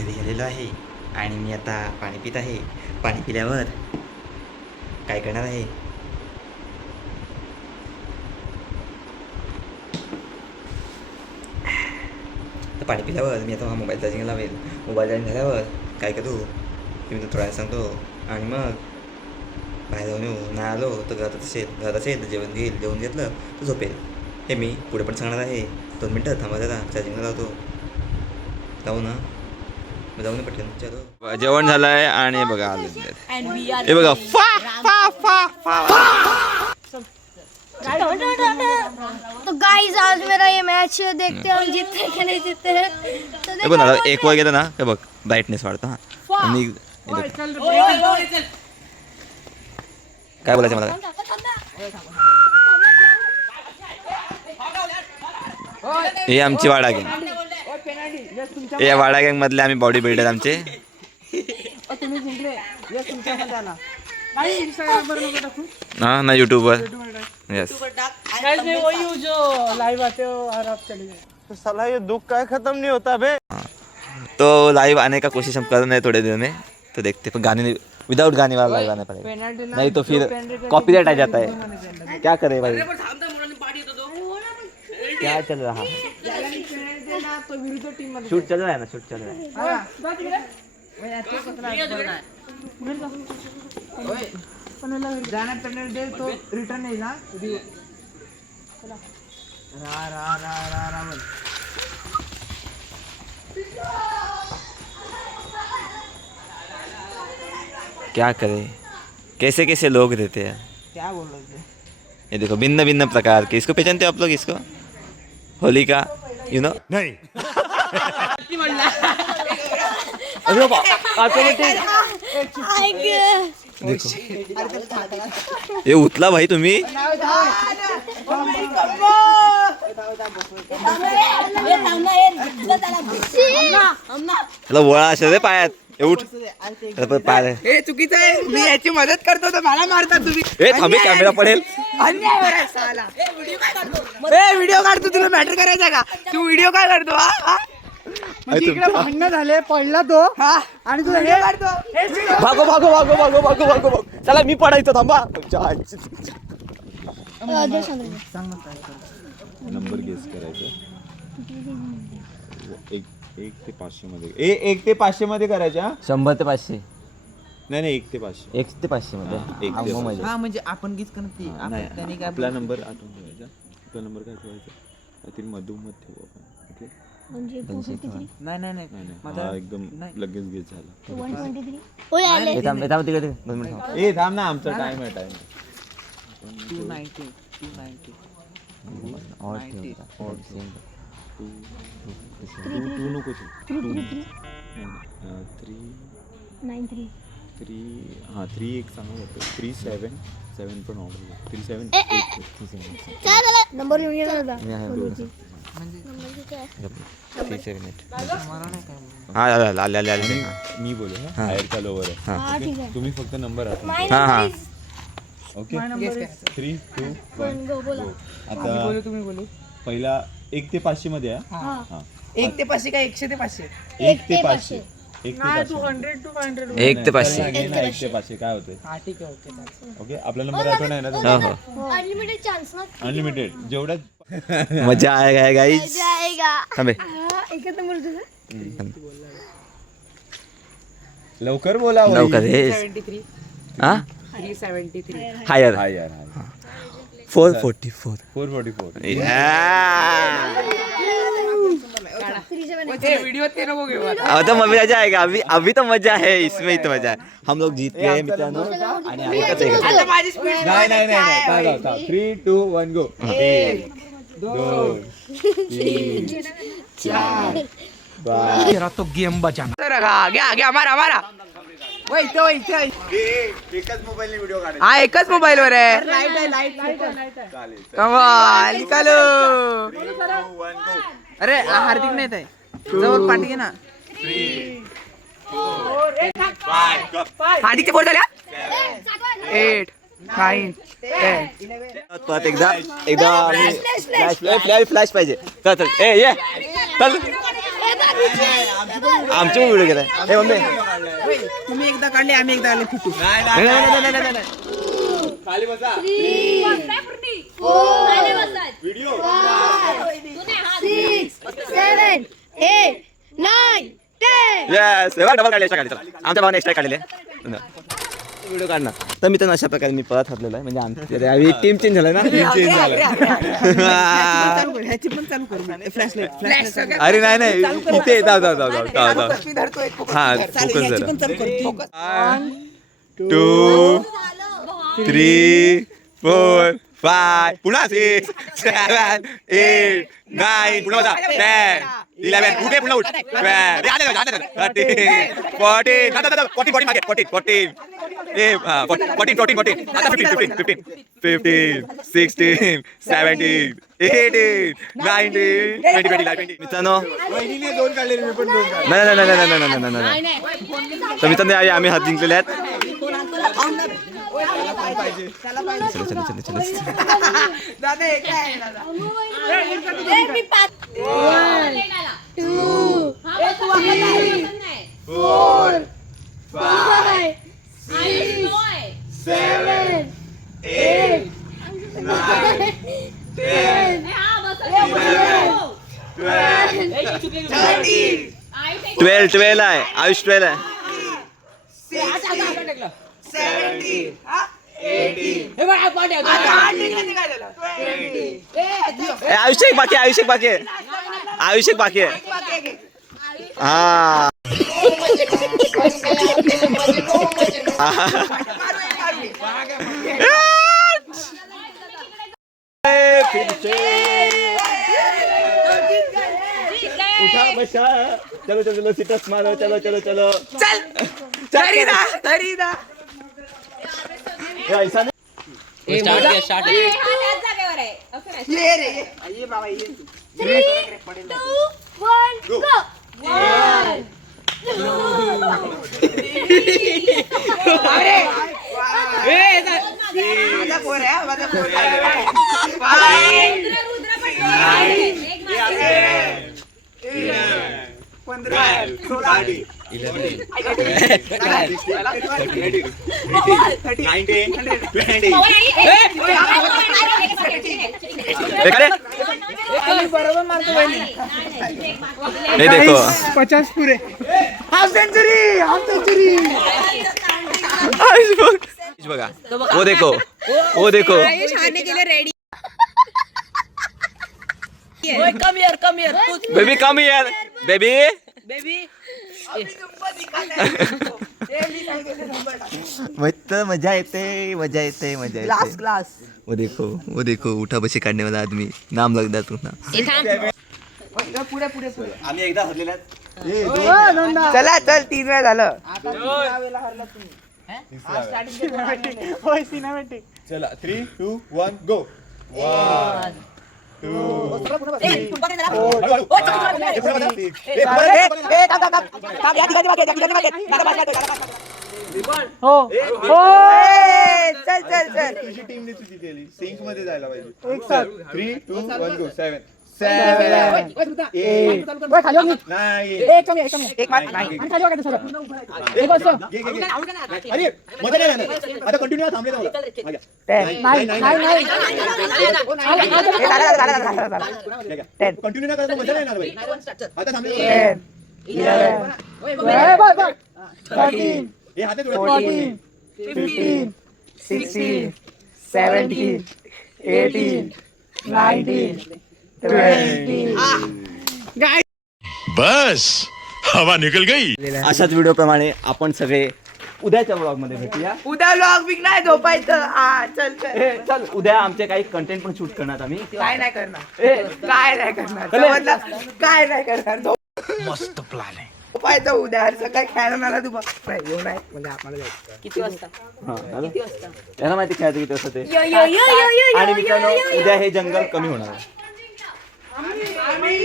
घरी आलेलो आहे आणि मी आता पाणी पित आहे. पाणी पिल्यावर काय करणार आहे तर पाणी पिल्यावर मी आता मोबाईल चार्जिंग लावेल. मोबाईल चार्जिंग झाल्यावर काय करू ते मी थोड्या सांगतो. आणि मग बाहेर जाऊन येऊ. नाही आलो तर घरात असेल तर जेवण घेतलं तर झोपेल. हे मी पुढे पण सांगणार आहे. 2 मिनटं थांबा जरा, चार्जिंगला लावतो. जाऊ ना, जाऊन पटकन. चलो जेवण झालं आहे आणि बघा हे बघा फा फा फा फा. तो गाइस आज मेरा ये मैच देखते हैं हम जीतते हैं कि नहीं जीतते हैं. हे बघ ना, 1 वर गेलं ना, हे बघ ब्राईटनेस वाढतो. हा आणि काय बोलायचं मला, हे आमची वाडा गँग. या वाडा गँग मधले आम्ही बॉडी बिल्डर आमचे. हाँ ना यूट्यूबर. यस तो साला ये दुख का खत्म नहीं होता बे. तो लाइव आने का कोशिश हम कर रहे हैं थोड़े दिन में, तो देखते. पर गाने विदाउट गाने वाला लाइव आना पड़ेगा, नहीं तो फिर कॉपीराइट आ जाता है. क्या करे भाई, क्या चल रहा है. शूट चल रहा है ना, शूट चल रहा है. तो रिटर्न नहीं ना. क्या करे, कैसे कैसे लोग रहते हैं. क्या बोल रहे थे. ये देखो भिन्न भिन्न प्रकार के. इसको पहचानते हो आप लोग, इसको होलिका, यू नो. नहीं. देखो ये उतला भाई तुम्ही. त्याला वळा असेल रे पायात. उठ पाय. हे चुकीचं आहे. मी याची मदत करतो तर मला मारतात तुम्ही. ए थांबे, कॅमेरा पडेल. व्हिडिओ काढतो. तुला मॅटर करायचा का. तू व्हिडिओ काय करतो. इकडे भांडणं झाले, पडला तो आणि तुला हे काढतो. भागो भागो भागो भागो भागो भागो भागो. चला मी पडायचं, थांबा. नंबर गेस करायचा. 1 ते 500 मध्ये. 1 ते 500 मध्ये करायचा. 100 ते 500. नाही 1 ते 500. 1 ते 500 मध्ये. 1 ते 500. हा म्हणजे आपण गीच करत नाही, आपला नंबर आठवून ठेवायचा. आपला नंबर काय ठेवायचा, काहीतरी मधोमध ठेवू आपण. ओके. नाही हा एकदम लगेच गेस झाला. तिकडे थांब ना, आमचा टाइम आहे. टाइम 290. तू नको 3 हा 3 एक सांगू होतं. 37 पण ऑर्डर 37 नंबर लिहून घ्या. मी बोलू. हायर का लोवर आहे. तुम्ही फक्त नंबर हा. ओके. 3 2 1 आता तुम्ही बोलू. पहिला 1 ते 500 मध्ये आहे. 1 ते 500 का 100 ते 500. 1 ते 500. 1 ते 500. 1 ते 500. 1 ते 500 काय होतंय. हा ठीक आहे. ओके. ओके. आपला नंबर आठवण आहे ना. हो. अनलिमिटेड चान्स ना. अनलिमिटेड जेवढ्या. मजा आएगा गाइस. जाएगा. थांबे. एकच नंबर तुझा. लवकर बोला. लवकर. 73. हा 373. हायर. हा यार. 444. 444. व्हिडिओ ते नको घेऊ. अब तो मजा आएगा. अभी तो मजा है, इसमें ही तो मजा है. हम लोग जीत गए मित्रांनो. आणि एकच आता माझी स्पीड नाही. 3 2 1 गो. 1 2 3 4 5. तो गेम बचाना. घ्या मारा. एकच मोबाईल व्हिडिओ काढायचा. हा एकच मोबाईल वर आहे. लाईट कमाल चालू. अरे हार्दिक नाही आहे. जवळ पाठी घे ना. हार्दिकचे बोल झाल्या. 8 9 10. एकदा फ्लॅश पाहिजे. चल ये चल. आमचे व्हिडिओ केलाय हे मम्मी तुम्ही एकदा काढले आम्ही एकदा आले फुटू. खाली बसा व्हिडिओ 6, 7, 8, 9, 10. येस डबल काढले एक्स्ट्रा काढले आमच्या भावाने एक्स्ट्रा काढलेले व्हिडिओ काढणार तर मी तर अशा प्रकारे मी परत हरलेला आहे म्हणजे आमची टीम चेंज झालाय ना टीम चेंज झालाय ह्याची पण चालू करू फ्लॅश अरे नाही इथे जाऊ हा फोकस पण झाला चालू करू फोकस. 1 2 3 4 5 पुन्हा 6 7 8 9 पुन्हा 10 11 उठे पुन्हा उठ 12 14 मागे 14 आता 15 16 17 18 19 20 मित्रांनो वहिनीने 2 काढले मी पण 2 काढले नाही तर मित्रांनो आम्ही हात जिंकलेले आहेत चलो दादा हे काय आहे दादा? 1, 2, 3, 4, 5, 6, 7, 8, 9, 10, 11, 12 आहे आयुष 12 आहे 17, 18, आता 8 निघाले काय झालं? 20. आयुष्य बाकी आहे हा उठा बसा चलो सिटस मारो चलो चल तरी दा ऐसा ये रे ये बाबा ये 3, 2, 1, go. 1, 2, अरे माझा पोर आहे माझा पोर आहे 5 बरोबर मारतो बहिणी हे देखो 50 पुरे हाफ सेंचुरी बघा वो देखो बेबी कम हियर बेबी मजा येते क्लास वो देखो उठा बशी काढने वाला आदमी नाम लग जातो ना पुढे आम्ही एकदा हरलेला आहे चला चल 3 वेळा झालं चला 3 2 1 गो 1 चल तुझी टीमने चुकी केली सिंक मध्ये जायला पाहिजे 3 2 1 गो 7 7 अरे मजा नाही राहणार आता कंटिन्यू थांबले कंटिन्यू नाही करायचं मजा नाही येणार भाई आता थांबले 11 हे हातात 14 15 16 17 18 19 बस हवा निकल गई. अशाच व्हिडिओ प्रमाणे आपण सगळे उद्याच्या ब्लॉग मध्ये भेटूया उद्या लॉग बिग नाही झोपायचं चल चल उद्या आमचे काही कंटेंट पण शूट करणार आम्ही काय नाही करणार मस्त प्लॅन आहे. झोपायचं उद्या सकाळी खेळायला मला तू बघ येऊ नाही म्हणजे आम्हाला जायचं किती वाजता यांना माहिती खेळायचं किती असतं ते Yo, yo, yo, yo, yo, yo, आणि yo, मित्रांनो yo, yo. उद्या हे जंगल कमी होणार आहे आम्ही